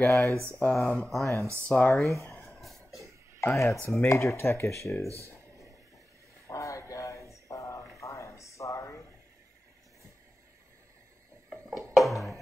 Alright guys, I am sorry. I had some major tech issues. Alright guys, I am sorry. Alright.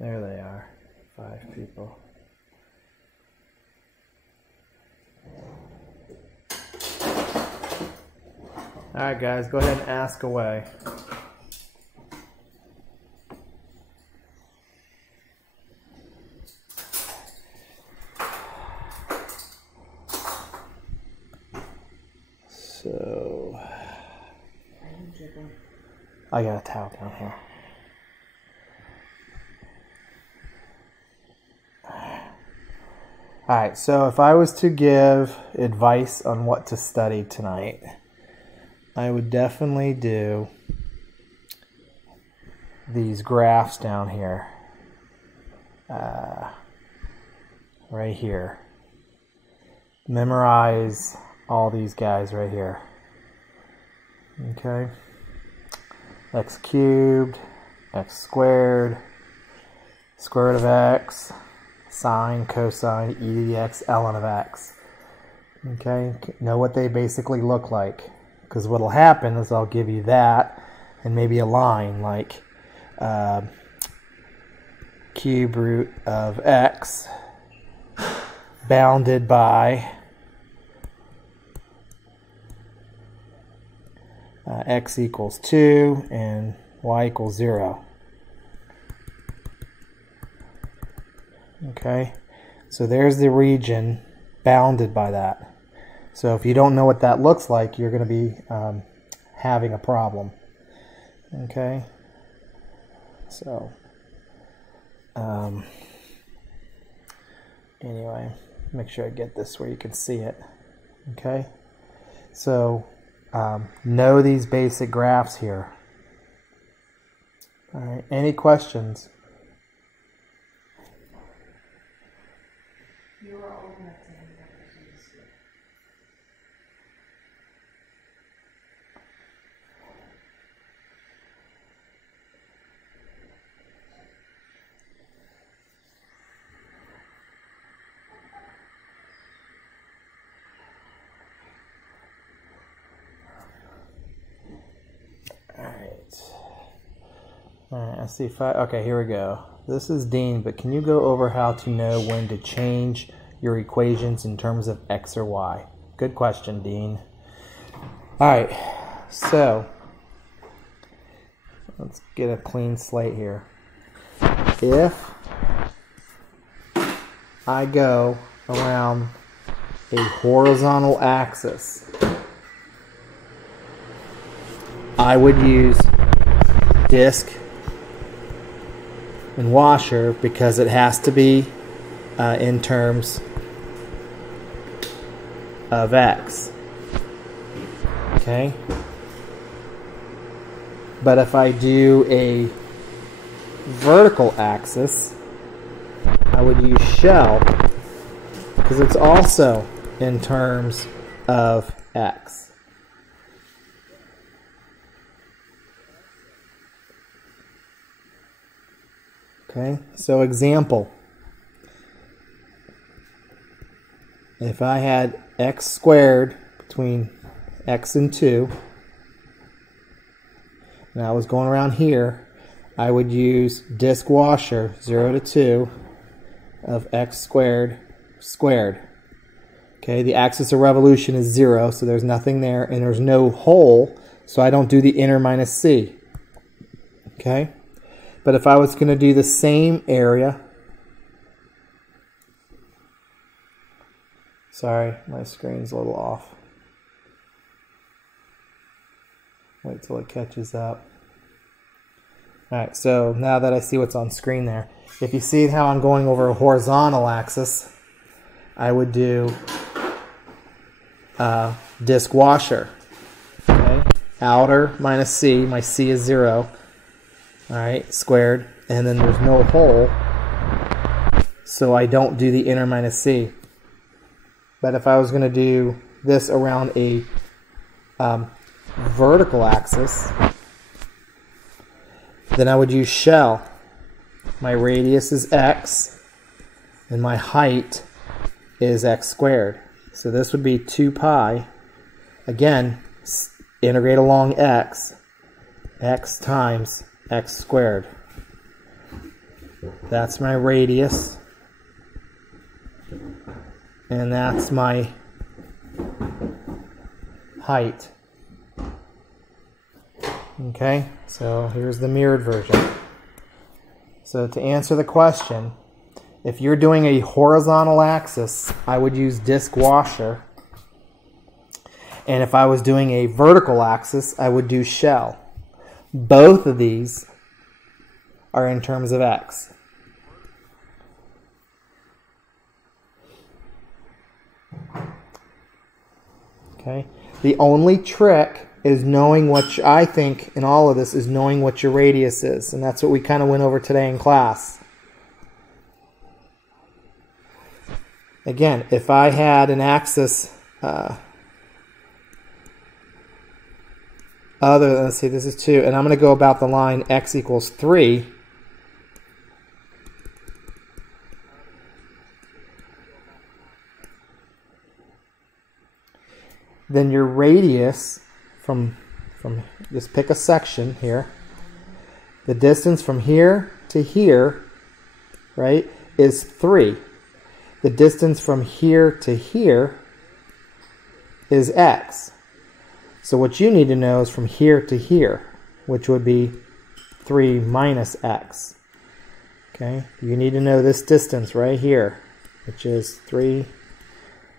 There they are, 5 people. Alright guys, go ahead and ask away. So, I got a towel down here. Alright, so if I was to give advice on what to study tonight, I would definitely do these graphs down here. Right here. Memorize all these guys right here. Okay? X cubed, x squared, square root of x, sine, cosine, e to the x, ln of x. Okay, know what they basically look like. Because what will happen is I'll give you that and maybe a line like cube root of x bounded by x equals 2 and y equals 0. Okay, so there's the region bounded by that. So if you don't know what that looks like, you're going to be having a problem. Okay, so anyway, make sure I get this where you can see it. Okay, so know these basic graphs here. All right, any questions? You are old enough to have questions. All right, let's see if okay, here we go. This is Dean, but can you go over how to know when to change your equations in terms of x or y? Good question, Dean. All right, so let's get a clean slate here. If I go around a horizontal axis, I would use disk and washer because it has to be in terms of x. Okay? But if I do a vertical axis, I would use shell because it's also in terms of x. Okay, so example, if I had x squared between x and 2, and I was going around here, I would use disk washer 0 to 2 of x squared squared. Okay, the axis of revolution is 0, so there's nothing there, and there's no hole, so I don't do the inner minus c. Okay? But if I was going to do the same area, sorry, my screen's a little off. Wait till it catches up. Alright, so now that I see what's on screen there, if you see how I'm going over a horizontal axis, I would do disk washer. Okay? outer minus c, my c is 0, all right, squared, and then there's no hole, so I don't do the inner minus c. But if I was going to do this around a vertical axis, then I would use shell. My radius is x, and my height is x squared. So this would be 2 pi. Again, integrate along x times x squared. That's my radius, and that's my height. Okay, so here's the mirrored version. So to answer the question, if you're doing a horizontal axis, I would use disc washer. And if I was doing a vertical axis, I would do shell. Both of these are in terms of x. Okay. The only trick is knowing what I think in all of this is knowing what your radius is, and that's what we kind of went over today in class. Again, if I had an axis other than, let's see, this is 2, and I'm going to go about the line x equals 3. Then your radius from just pick a section here. The distance from here to here, right, is 3. The distance from here to here is x. So what you need to know is from here to here, which would be 3 minus x. Okay, you need to know this distance right here, which is 3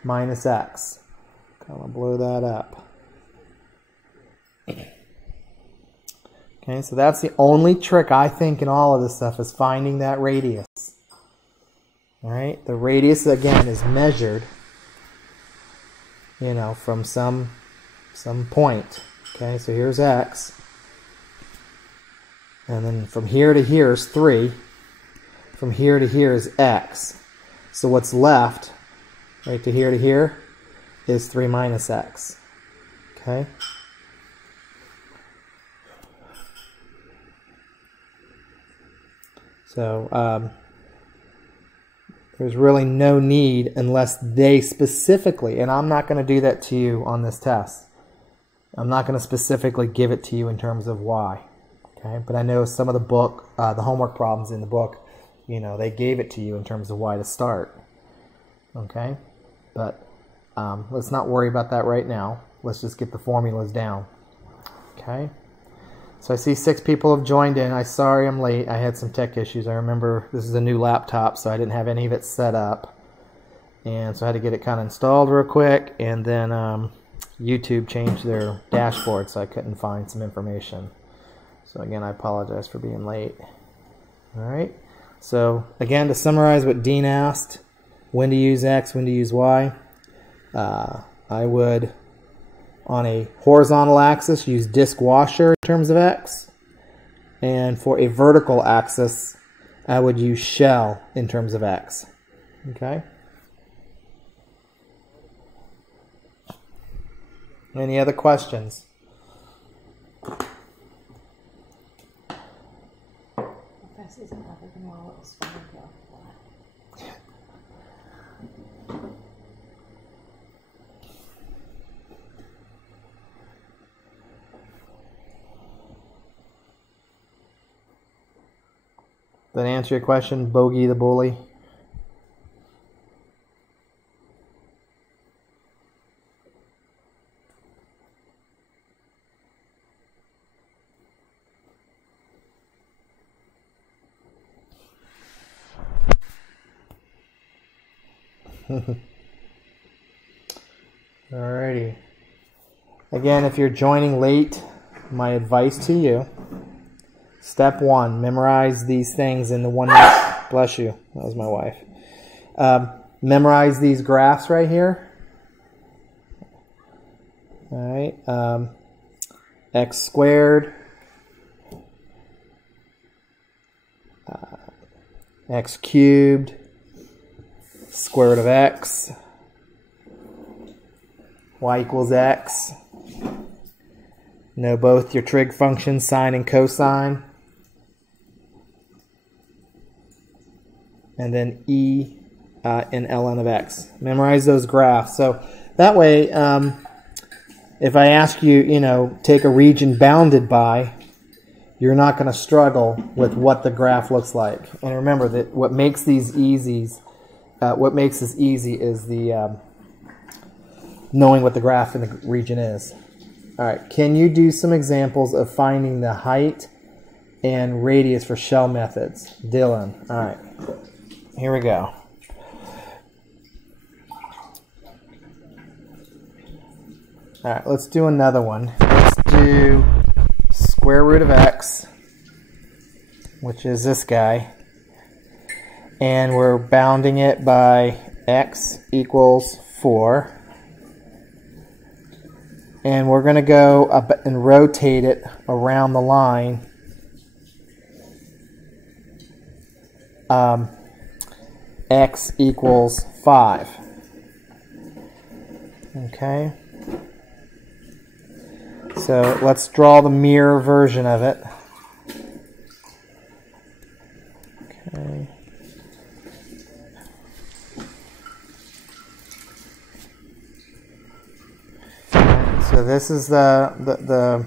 minus x. I'm going to blow that up. Okay, so that's the only trick I think in all of this stuff is finding that radius. All right, the radius again is measured, you know, from some point. Okay, so here's x, and then from here to here is 3. From here to here is x. So what's left, right to here is 3 minus x. Okay. So there's really no need unless they specifically, and I'm not going to do that to you on this test. I'm not going to specifically give it to you in terms of why. Okay, but I know some of the book, the homework problems in the book, you know, they gave it to you in terms of why to start. Okay, but let's not worry about that right now. Let's just get the formulas down. Okay. So I see 6 people have joined in. I'm sorry I'm late. I had some tech issues. I remember this is a new laptop, so I didn't have any of it set up. And so I had to get it kind of installed real quick. And then YouTube changed their dashboard, so I couldn't find some information. So again, I apologize for being late. All right. So again, to summarize what Dean asked, when to use X, when to use Y, I would, on a horizontal axis, use disc washer in terms of X. And for a vertical axis, I would use shell in terms of X. Okay? Any other questions? This isn't other than while it was fine. That answer your question, Bogey the Bully? Alrighty. Again, if you're joining late, my advice to you, step 1, memorize these things in the 1 minute. Bless you. That was my wife. Memorize these graphs right here. Alright. x squared, x cubed, square root of x, y equals x. Know both your trig functions, sine and cosine. And then e in ln of x. Memorize those graphs. So that way, if I ask you, take a region bounded by, you're not going to struggle with what the graph looks like. And remember that what makes these what makes this easy is the knowing what the graph in the region is. All right, can you do some examples of finding the height and radius for shell methods? Dylan, all right, here we go. All right, let's do another one. Let's do square root of x, which is this guy, and we're bounding it by x equals 4. And we're going to go up and rotate it around the line x equals 5. Okay. So let's draw the mirror version of it. Okay. So this is the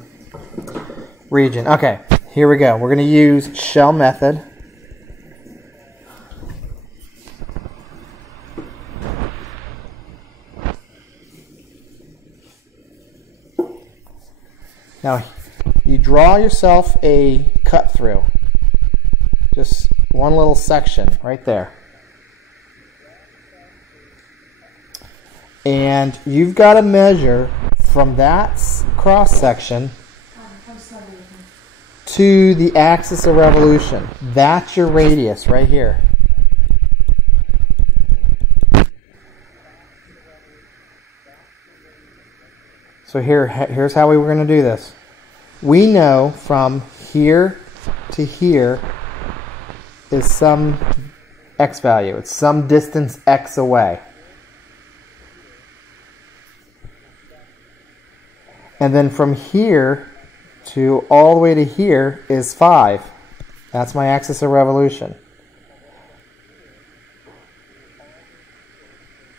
region. Okay, here we go. We're going to use shell method. Now, you draw yourself a cut through. Just one little section right there. And you've got to measure from that cross section to the axis of revolution. That's your radius right here. So here's how we were going to do this. We know from here to here is some x value. It's some distance x away. And then from here to all the way to here is 5. That's my axis of revolution.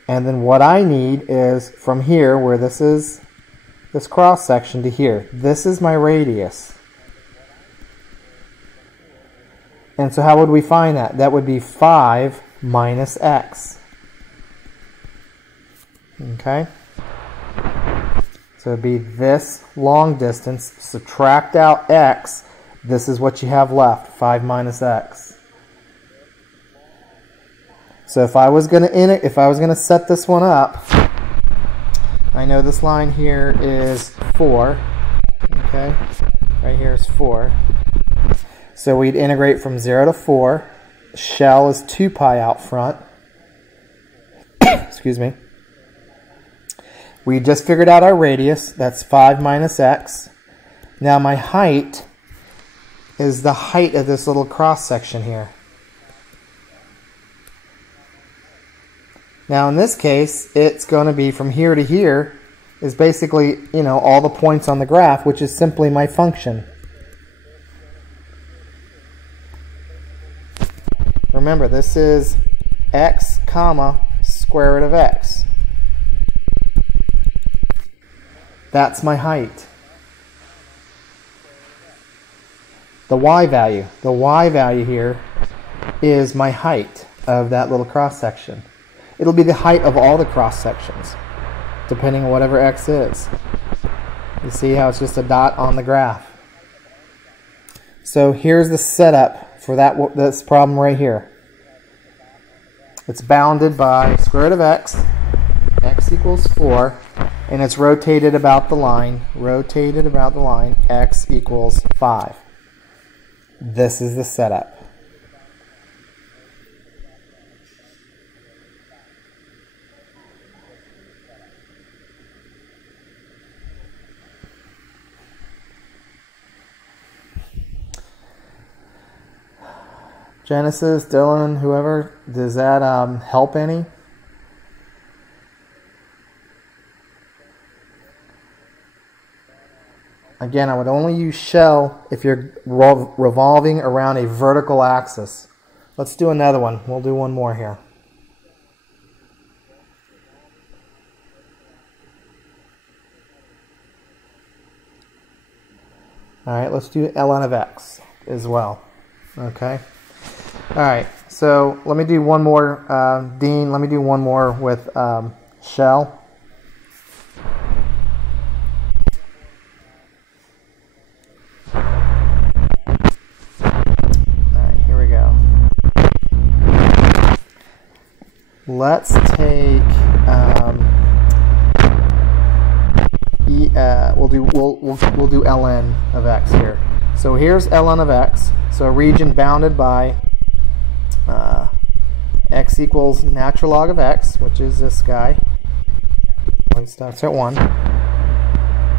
And then what I need is from here, where this is, this cross section, to here. This is my radius. And so how would we find that? That would be 5 minus x. Okay? So it would be this long distance, subtract out x, this is what you have left, 5 minus x. So if I was going to set this one up, I know this line here is 4, okay? Right here is 4. So we'd integrate from 0 to 4. Shell is 2 pi out front. Excuse me. We just figured out our radius. That's 5 minus x. Now my height is the height of this little cross section here. Now in this case, it's going to be from here to here is basically, all the points on the graph, which is simply my function. Remember, this is x comma square root of x. That's my height. The y value here is my height of that little cross section. It'll be the height of all the cross sections, depending on whatever x is. You see how it's just a dot on the graph. So here's the setup for this problem right here. It's bounded by square root of x, x equals 4, and it's rotated about the line, x equals 5. This is the setup. Genesis, Dylan, whoever, does that help any? Again, I would only use shell if you're revolving around a vertical axis. Let's do another one. We'll do one more here. All right, let's do ln of x as well. Okay. All right, so let me do one more, Dean, let me do one more with shell. Let's take we'll do ln of x here. So here's ln of x. So a region bounded by x equals natural log of x, which is this guy. It starts at 1,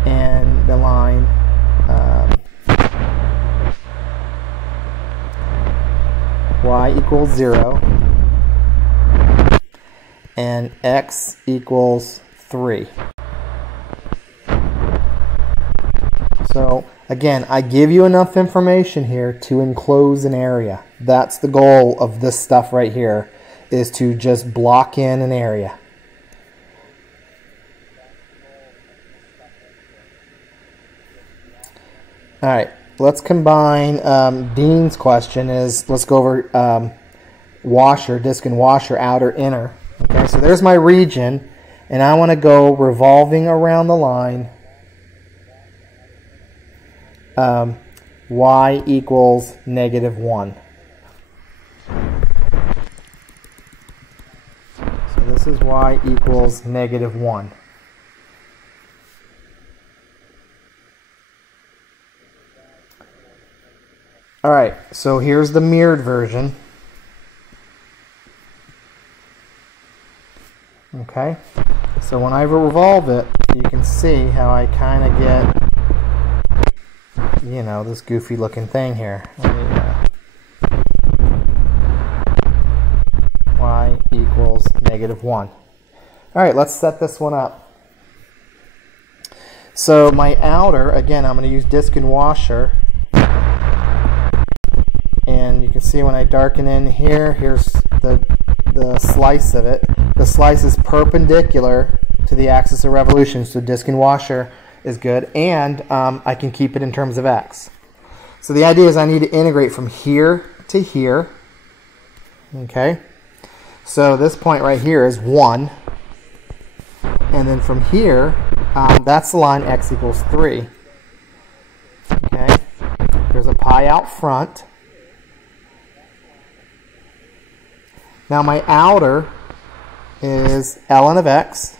and the line y equals 0. And x equals 3. So again, I give you enough information here to enclose an area. That's the goal of this stuff right here, is to just block in an area. All right, let's combine Dean's question is, let's go over washer, disc and washer, outer, inner. Okay, so there's my region, and I want to go revolving around the line y equals -1. So this is y equals -1. All right, so here's the mirrored version. Okay, so when I revolve it, you can see how I kind of get, you know, this goofy looking thing here. Y equals -1. All right, let's set this one up. So my outer, again, I'm going to use disc and washer. And you can see when I darken in here, here's the slice of it. The slice is perpendicular to the axis of revolution, so disc and washer is good, and I can keep it in terms of x. So the idea is I need to integrate from here to here. Okay, so this point right here is 1, and then from here, that's the line x equals 3. Okay, there's a pi out front. Now my outer is ln of x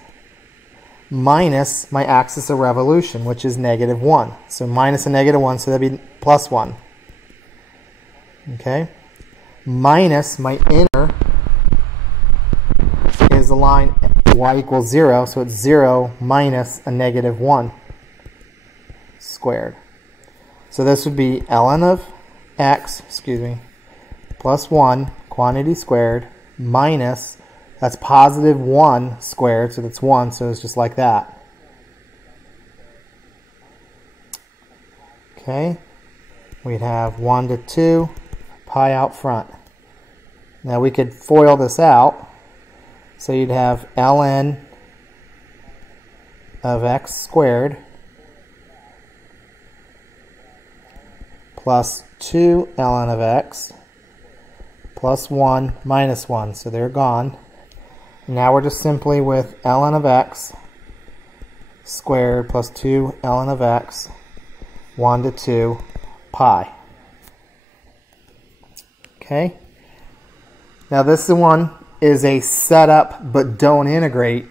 minus my axis of revolution, which is -1. So minus a -1, so that'd be +1. Okay? Minus my inner is the line y equals 0, so it's 0 minus a -1 squared. So this would be ln of x, plus 1 quantity squared minus, that's +1 squared, so that's 1, so it's just like that. Okay, we'd have 1 to 2, pi out front. Now we could FOIL this out, so you'd have ln of x squared plus 2 ln of x plus 1 minus 1, so they're gone. Now we're just simply with ln of x squared plus 2 ln of x, 1 to 2, pi. Okay? Now this one is a setup but don't integrate,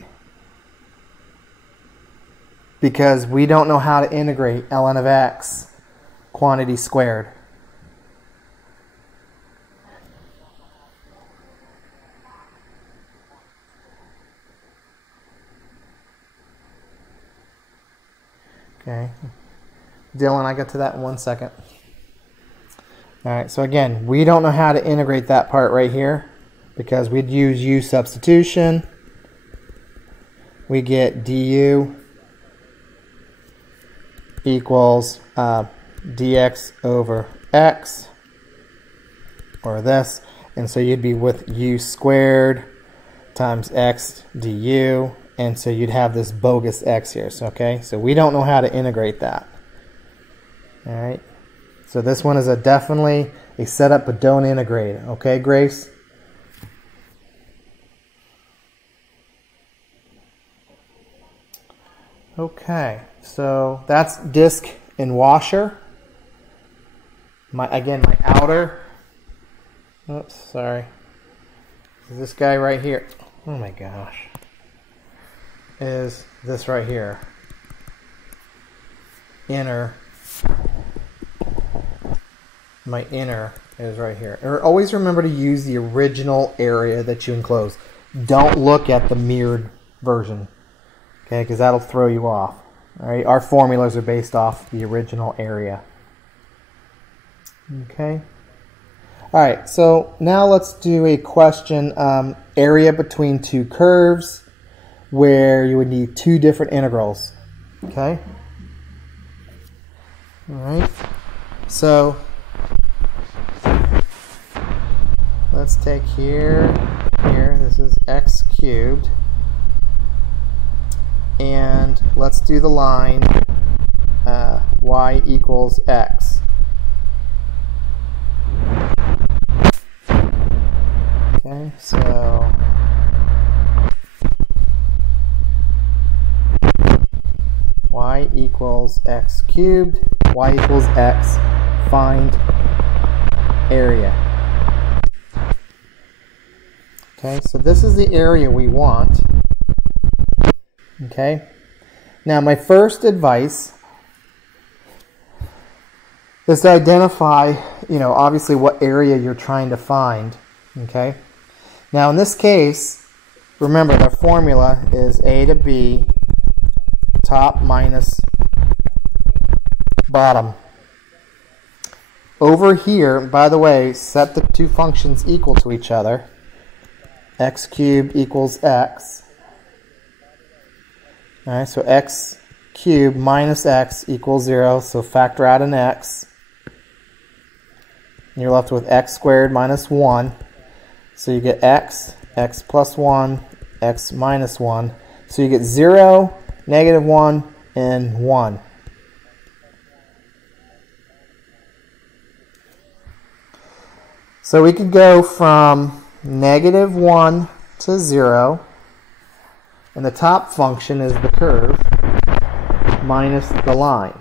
because we don't know how to integrate ln of x quantity squared. Okay, Dylan, I get to that in 1 second. Alright, so again, we don't know how to integrate that part right here because we'd use u substitution. We get du equals dx over x, or this, and so you'd be with u squared times x du, and so you'd have this bogus x here. So, okay, so we don't know how to integrate that. Alright, so this one is definitely a setup, but don't integrate it. Okay, Grace? Okay, so that's disc and washer. My outer. Oops, sorry. This guy right here. Oh my gosh. Is this right here. Inner. My inner is right here. Always remember to use the original area that you enclose. Don't look at the mirrored version. Okay, because that'll throw you off. All right, our formulas are based off the original area. Okay. All right, so now let's do a question, area between two curves, where you would need two different integrals. Okay. All right. So let's take here. This is x cubed. And let's do the line y equals x. Okay, so y equals x cubed, y equals x, find area. Okay, so this is the area we want. Okay, now my first advice is to identify, obviously what area you're trying to find. Okay, now in this case, remember the formula is a to b, top minus bottom. Over here, by the way, set the two functions equal to each other. X cubed equals x. All right, so x cubed minus x equals 0, so factor out an x. And you're left with x squared minus 1. So you get x, x plus 1, x minus 1. So you get 0, negative 1, and 1. So we could go from negative 1 to 0. And the top function is the curve minus the line.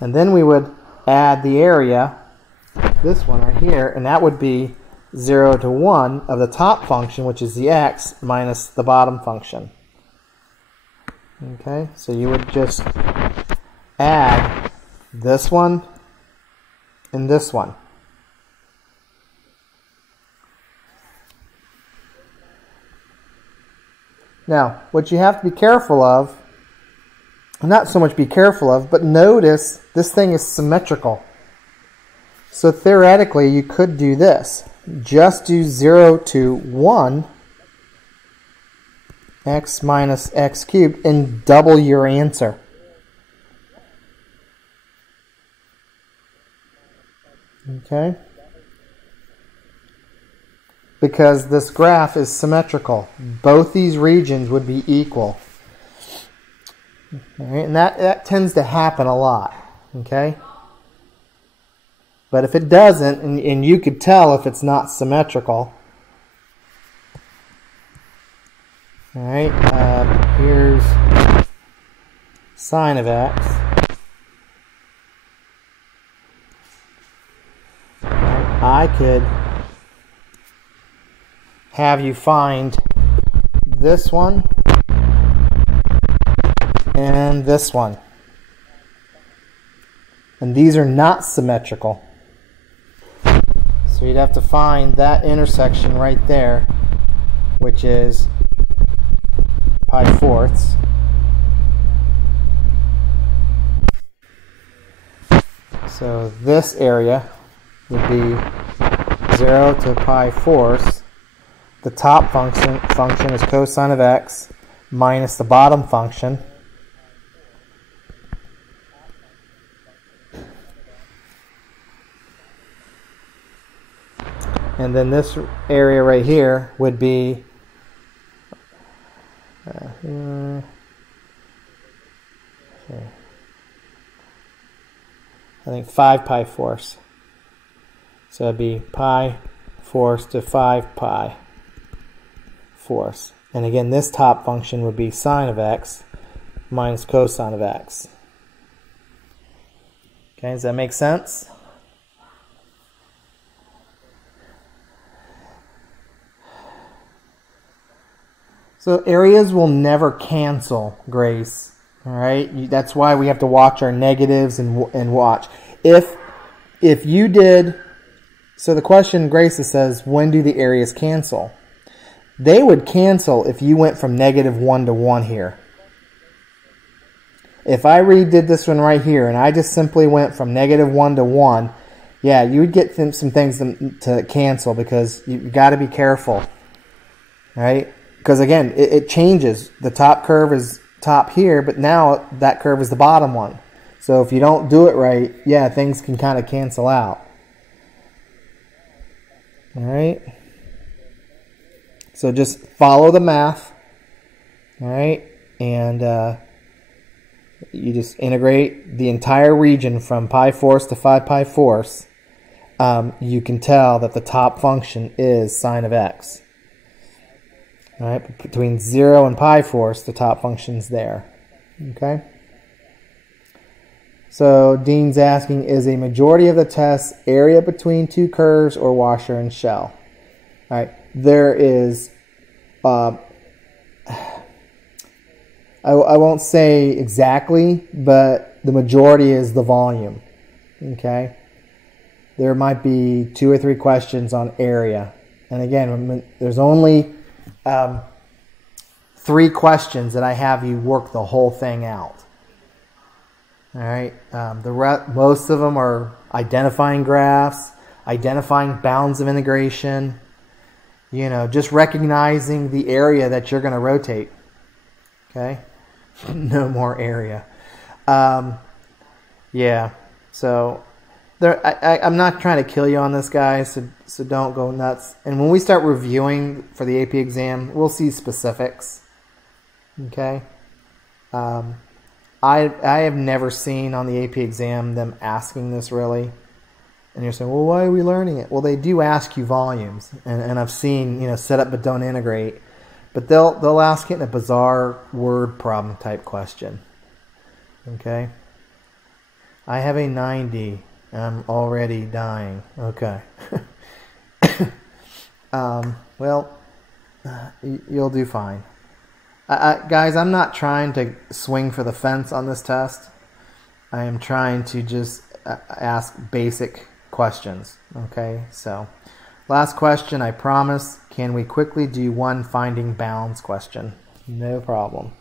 And then we would add the area, this one right here, and that would be 0 to 1 of the top function, which is the x, minus the bottom function. Okay, so you would just add this one and this one. Now, what you have to be careful of, not so much be careful of, but notice this thing is symmetrical. So theoretically, you could do this. Just do 0 to 1, x minus x cubed, and double your answer. Okay? Because this graph is symmetrical. Both these regions would be equal. All right, and that tends to happen a lot. Okay? But if it doesn't, and you could tell if it's not symmetrical. All right, here's sine of x. I could have you find this one and this one. And these are not symmetrical. So you'd have to find that intersection right there, which is pi fourths. So this area would be 0 to pi fourths. The top function is cosine of x minus the bottom function. And then this area right here would be okay. I think 5 pi fourths. So it'd be pi fourths to 5 pi fourths. And again, this top function would be sine of x minus cosine of x. Okay, does that make sense? So areas will never cancel, Grace. All right, that's why we have to watch our negatives and watch. If you did, so the question, Grace, says, when do the areas cancel? They would cancel if you went from -1 to 1 here. If I redid this one right here and I just simply went from -1 to 1, yeah, you would get some things to cancel because you got to be careful, right? Because again, it changes. The top curve is top here, but now that curve is the bottom one. So if you don't do it right, yeah, things can kind of cancel out. All right. So just follow the math. All right, and you just integrate the entire region from pi fourths to 5 pi fourths. You can tell that the top function is sine of x. All right, between 0 and pi fourths, the top function's there. Okay. So Dean's asking, is a majority of the test area between two curves or washer and shell? All right, there is, I won't say exactly, but the majority is the volume. Okay. There might be 2 or 3 questions on area. And again, there's only 3 questions that I have you work the whole thing out. All right. Most of them are identifying graphs, identifying bounds of integration, just recognizing the area that you're going to rotate. Okay. No more area. Yeah. So I'm not trying to kill you on this, guys, so don't go nuts. And when we start reviewing for the AP exam, we'll see specifics. Okay. I have never seen on the AP exam them asking this really. And you're saying, well, why are we learning it? Well, they do ask you volumes, and I've seen set up but don't integrate. But they'll ask it in a bizarre word problem type question. Okay. I have a 90. I'm already dying. Okay. Well, you'll do fine. Guys, I'm not trying to swing for the fence on this test. I am trying to just ask basic questions. Okay, so last question, I promise. Can we quickly do one finding bounds question? No problem.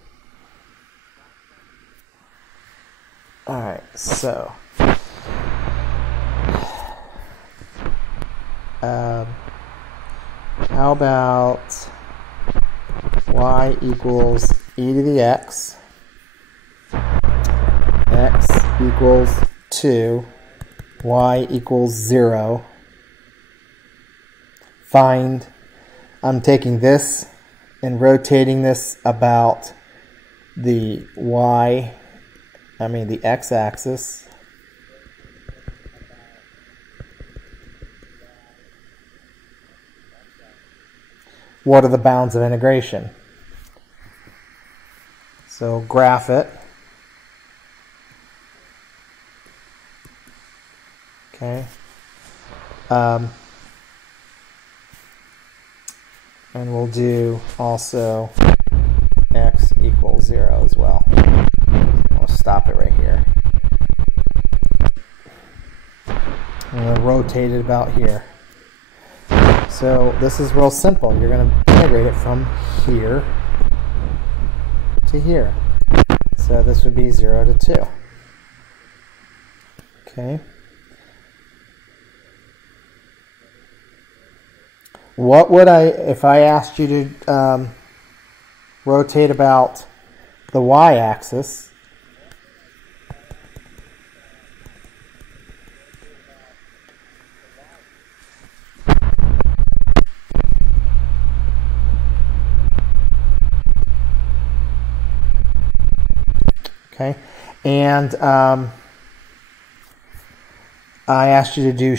All right, so how about y equals e to the x equals 2, y equals 0. Find, I'm taking this and rotating this about the the x-axis. What are the bounds of integration? So graph it. Okay. And we'll do also x equals 0 as well. We'll stop it right here. I'm going to rotate it about here. So this is real simple. You're going to integrate it from here to here. So this would be 0 to 2. Okay. what would if I asked you to rotate about the y-axis? Okay, and I asked you to do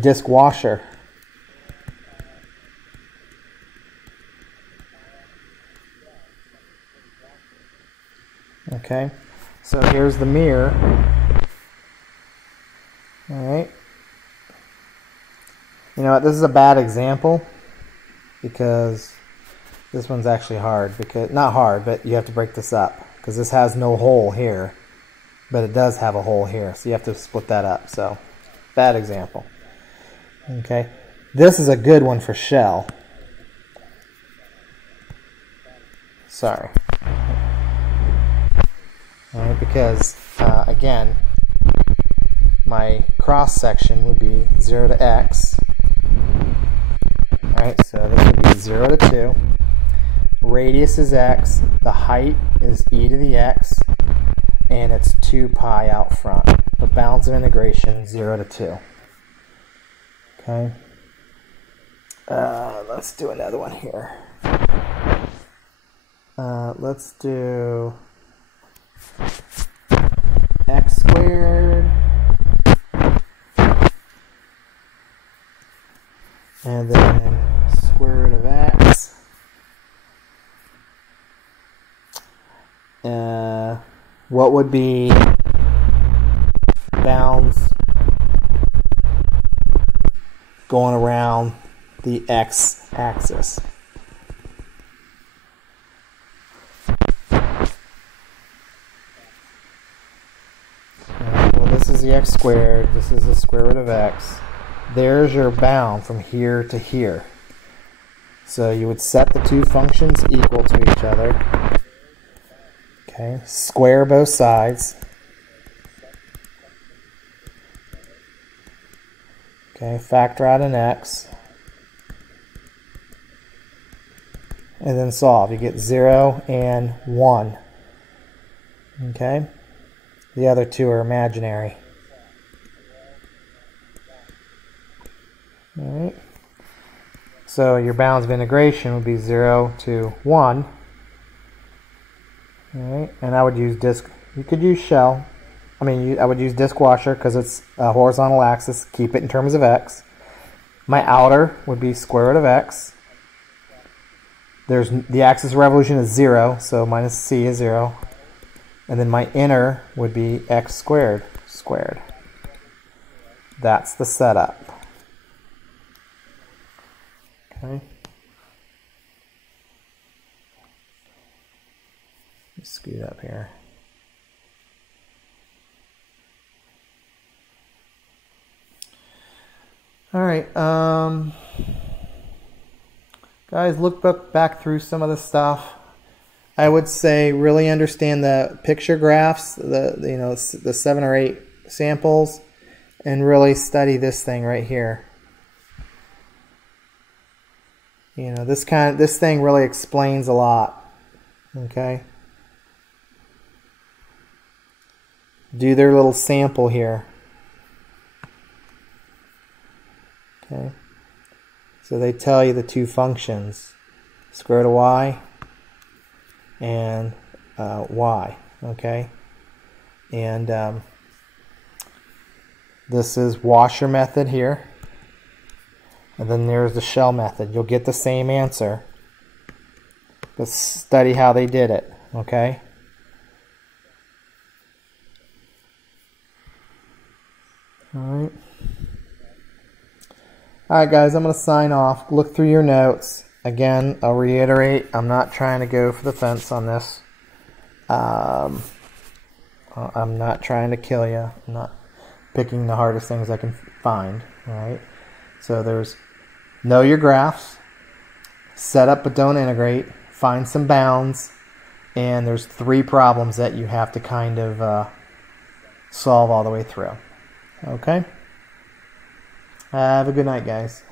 disc washer. Okay, so here's the mirror. All right. You know what? This is a bad example because this one's actually hard. Not hard, but you have to break this up because this has no hole here, but it does have a hole here, so you have to split that up. So, bad example. Okay, this is a good one for shell. Sorry. All right, because again, my cross section would be 0 to x. All right, so this would be 0 to 2. Radius is x. The height is e to the x, and it's 2 pi out front. The bounds of integration 0 to 2. Okay. Let's do another one here. Let's do x squared and then square root of x. What would be bounds going around the x-axis? Well, this is the x squared. This is the square root of x. There's your bound from here to here. So you would set the two functions equal to each other. Okay, square both sides. Okay, factor out an x. And then solve. You get 0 and 1. Okay? The other two are imaginary. Alright. So your bounds of integration would be 0 to 1. Alright, and I would use disc. You could use shell. I would use disc washer because it's a horizontal axis. Keep it in terms of x. My outer would be square root of x. The axis of revolution is 0, so minus c is 0. And then my inner would be x squared squared. That's the setup. Okay. Scoot up here. All right, guys, look back through some of the stuff. I would say really understand the picture graphs, the 7 or 8 samples, and really study this thing right here. This thing really explains a lot. Okay. Do their little sample here. Okay. So they tell you the two functions, square root of y and y. Okay. And this is washer method here. And then there's the shell method. You'll get the same answer. But study how they did it. Okay. Alright. Alright guys, I'm going to sign off. Look through your notes. Again, I'll reiterate, I'm not trying to go for the fence on this. I'm not trying to kill you. I'm not picking the hardest things I can find. Alright. So there's know your graphs, set up but don't integrate, find some bounds, and there's 3 problems that you have to kind of solve all the way through. Okay? Have a good night, guys.